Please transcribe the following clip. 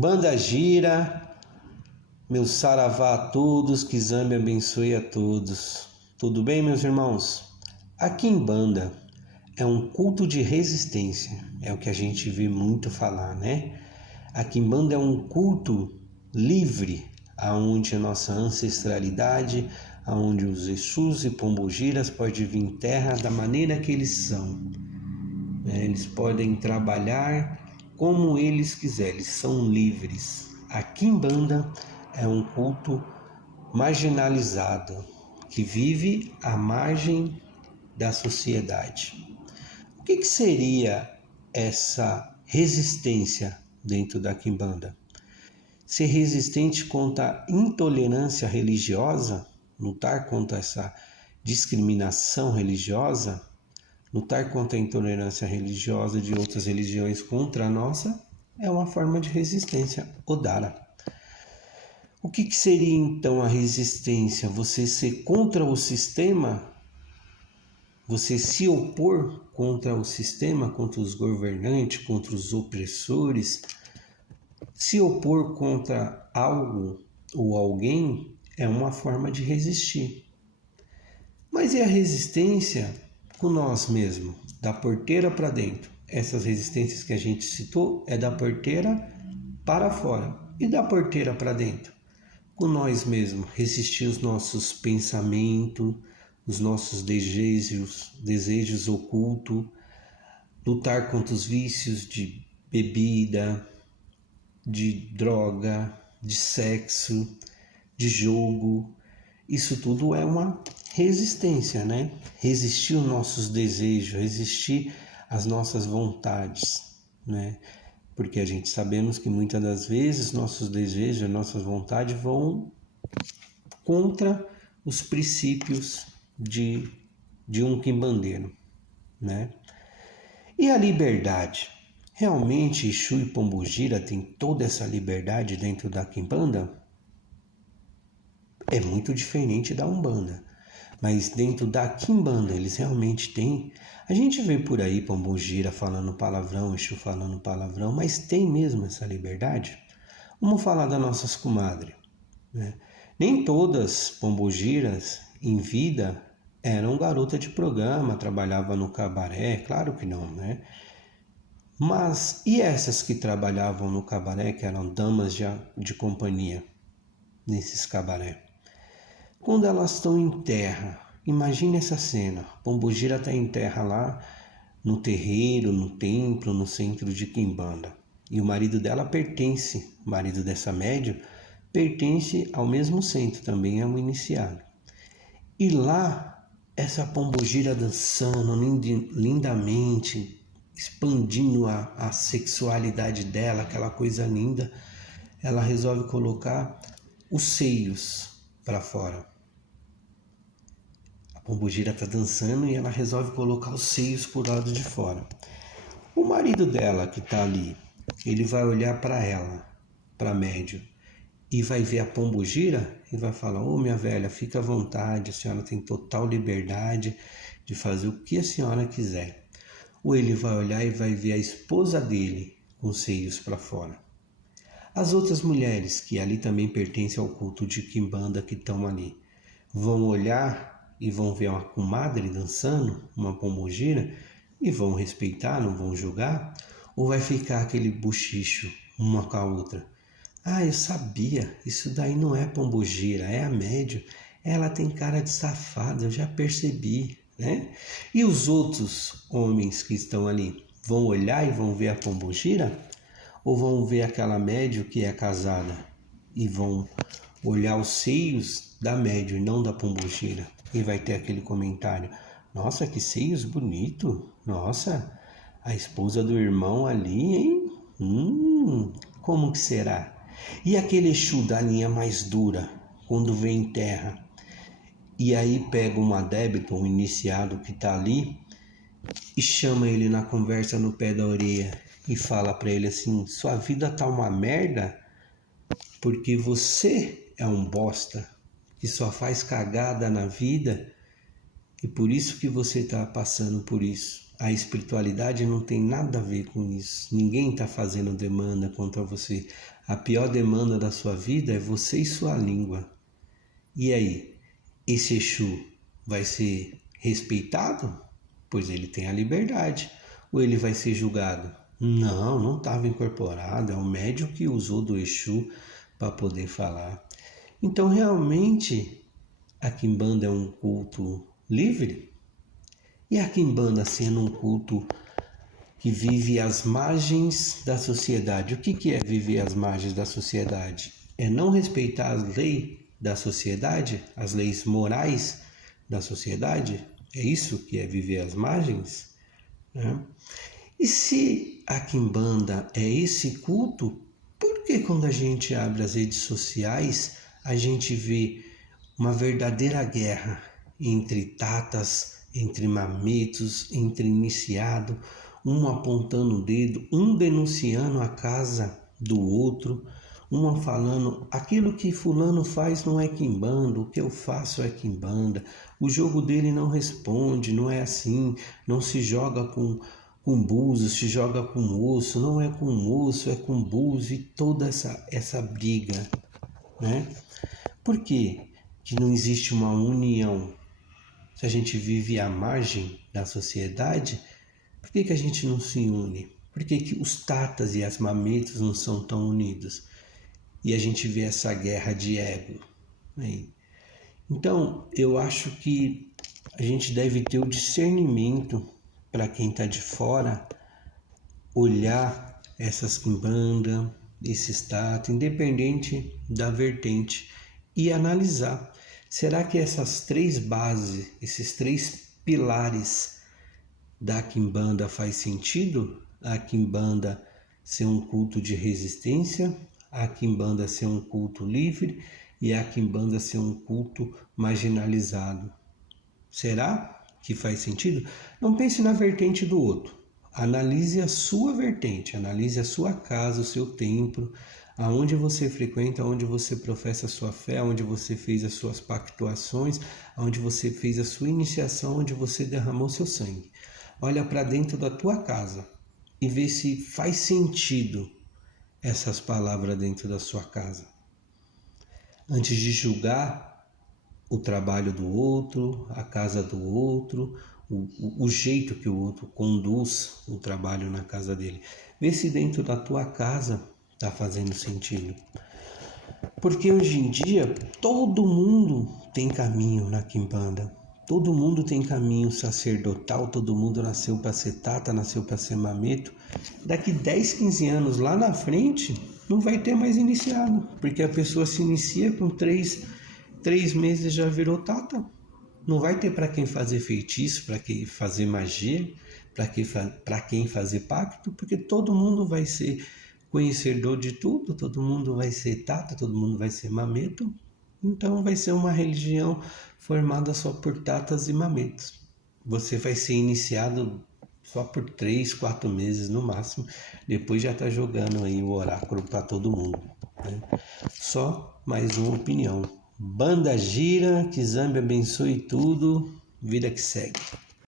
Banda gira, meu saravá a todos, que Zambi abençoe a todos. Tudo bem, meus irmãos? A quimbanda é um culto de resistência, é o que a gente vê muito falar, né? A quimbanda é um culto livre, aonde a nossa ancestralidade, aonde os Exus e Pombogiras podem vir em terra da maneira que eles são. Eles podem trabalhar como eles quiserem, eles são livres. A quimbanda é um culto marginalizado, que vive à margem da sociedade. O que seria essa resistência dentro da quimbanda? Ser resistente contra a intolerância religiosa, lutar contra essa discriminação religiosa, lutar contra a intolerância religiosa de outras religiões contra a nossa, é uma forma de resistência, Odara. O que seria então a resistência? Você ser contra o sistema? Você se opor contra o sistema, contra os governantes, contra os opressores? Se opor contra algo ou alguém é uma forma de resistir. Mas e a resistência com nós mesmos, da porteira para dentro? Essas resistências que a gente citou é da porteira para fora. E da porteira para dentro? Com nós mesmos, resistir os nossos pensamentos, os nossos desejos ocultos, lutar contra os vícios de bebida, de droga, de sexo, de jogo. Isso tudo é uma resistência, né? Resistir os nossos desejos, resistir às nossas vontades, né? Porque a gente sabemos que muitas das vezes nossos desejos, nossas vontades vão contra os princípios de um quimbandeiro, né? E a liberdade? Realmente Exu e Pombogira têm toda essa liberdade dentro da quimbanda? É muito diferente da Umbanda, mas dentro da quimbanda eles realmente têm. A gente vê por aí Pombogira falando palavrão, Exu falando palavrão, mas tem mesmo essa liberdade? Vamos falar das nossas comadres, né? Nem todas Pombogiras em vida eram garota de programa, trabalhavam no cabaré, claro que não, né? Mas e essas que trabalhavam no cabaré, que eram damas de companhia nesses cabaré? Quando elas estão em terra, imagine essa cena, Pombogira está em terra lá, no terreiro, no templo, no centro de quimbanda. E o marido dela pertence, o marido dessa médium, pertence ao mesmo centro, também é um iniciado. E lá, essa Pombogira dançando lindamente, expandindo a sexualidade dela, aquela coisa linda, ela resolve colocar os seios para fora. A Pombogira está dançando e ela resolve colocar os seios por lado de fora. O marido dela que está ali, ele vai olhar para ela, para a médium, e vai ver a Pombogira e vai falar: ô minha velha, fica à vontade, a senhora tem total liberdade de fazer o que a senhora quiser. Ou ele vai olhar e vai ver a esposa dele com os seios para fora. As outras mulheres, que ali também pertencem ao culto de quimbanda que estão ali, vão olhar e vão ver uma comadre dançando, uma Pombogira, e vão respeitar, não vão julgar? Ou vai ficar aquele bochicho uma com a outra? Ah, eu sabia, isso daí não é Pombogira, é a médium. Ela tem cara de safada, eu já percebi, né? E os outros homens que estão ali vão olhar e vão ver a Pombogira? Ou vão ver aquela médium que é casada e vão olhar os seios da médium e não da Pombogira? E vai ter aquele comentário: nossa, que seios bonitos! Nossa, a esposa do irmão ali, hein? Como que será? E aquele Exu da linha mais dura, quando vem em terra, e aí pega um adepto, um iniciado que está ali, e chama ele na conversa no pé da orelha, e fala para ele assim: sua vida tá uma merda, porque você é um bosta, que só faz cagada na vida, e por isso que você tá passando por isso. A espiritualidade não tem nada a ver com isso. Ninguém está fazendo demanda contra você. A pior demanda da sua vida é você e sua língua. E aí, esse Exu vai ser respeitado? Pois ele tem a liberdade. Ou ele vai ser julgado? Não estava incorporado. É o médium que usou do Exu para poder falar. Então, realmente, a Quimbanda é um culto livre? E a Quimbanda sendo um culto que vive às margens da sociedade. O que é viver às margens da sociedade? É não respeitar as leis da sociedade, as leis morais da sociedade? É isso que é viver às margens? Né? E se a Quimbanda é esse culto, por que quando a gente abre as redes sociais, a gente vê uma verdadeira guerra entre tatas, entre mametos, entre iniciado, um apontando o dedo, um denunciando a casa do outro, uma falando aquilo que fulano faz não é quimbanda, o que eu faço é quimbanda, o jogo dele não responde, não é assim, não se joga com búzios, se joga com moço, não é com moço, é com búzio e toda essa briga, né? Por quê que não existe uma união? Se a gente vive à margem da sociedade, por que a gente não se une? Por que os tatas e as mametas não são tão unidos? E a gente vê essa guerra de ego, né? Então, eu acho que a gente deve ter o discernimento para quem está de fora, olhar essas quimbandas, esses tatas, independente da vertente, e analisar. Será que essas três bases, esses três pilares da Quimbanda faz sentido? A Quimbanda ser um culto de resistência, a Quimbanda ser um culto livre e a Quimbanda ser um culto marginalizado. Será que faz sentido? Não pense na vertente do outro. Analise a sua vertente, analise a sua casa, o seu templo, aonde você frequenta, aonde você professa a sua fé, aonde você fez as suas pactuações, aonde você fez a sua iniciação, onde você derramou seu sangue. Olha para dentro da tua casa e vê se faz sentido essas palavras dentro da sua casa. Antes de julgar o trabalho do outro, a casa do outro, o jeito que o outro conduz o trabalho na casa dele. Vê se dentro da tua casa está fazendo sentido. Porque hoje em dia todo mundo tem caminho na Quimbanda. Todo mundo tem caminho sacerdotal, todo mundo nasceu para ser tata, nasceu para ser mameto. Daqui 10, 15 anos lá na frente não vai ter mais iniciado, porque a pessoa se inicia com 3 meses já virou tata. Não vai ter para quem fazer feitiço, para quem fazer magia, para quem fazer pacto, porque todo mundo vai ser conhecedor de tudo, todo mundo vai ser tata, todo mundo vai ser mameto. Então vai ser uma religião formada só por tatas e mametos. Você vai ser iniciado só por 3, 4 meses no máximo. Depois já está jogando aí o oráculo para todo mundo, né? Só mais uma opinião. Banda gira, que Zambi abençoe tudo, vida que segue.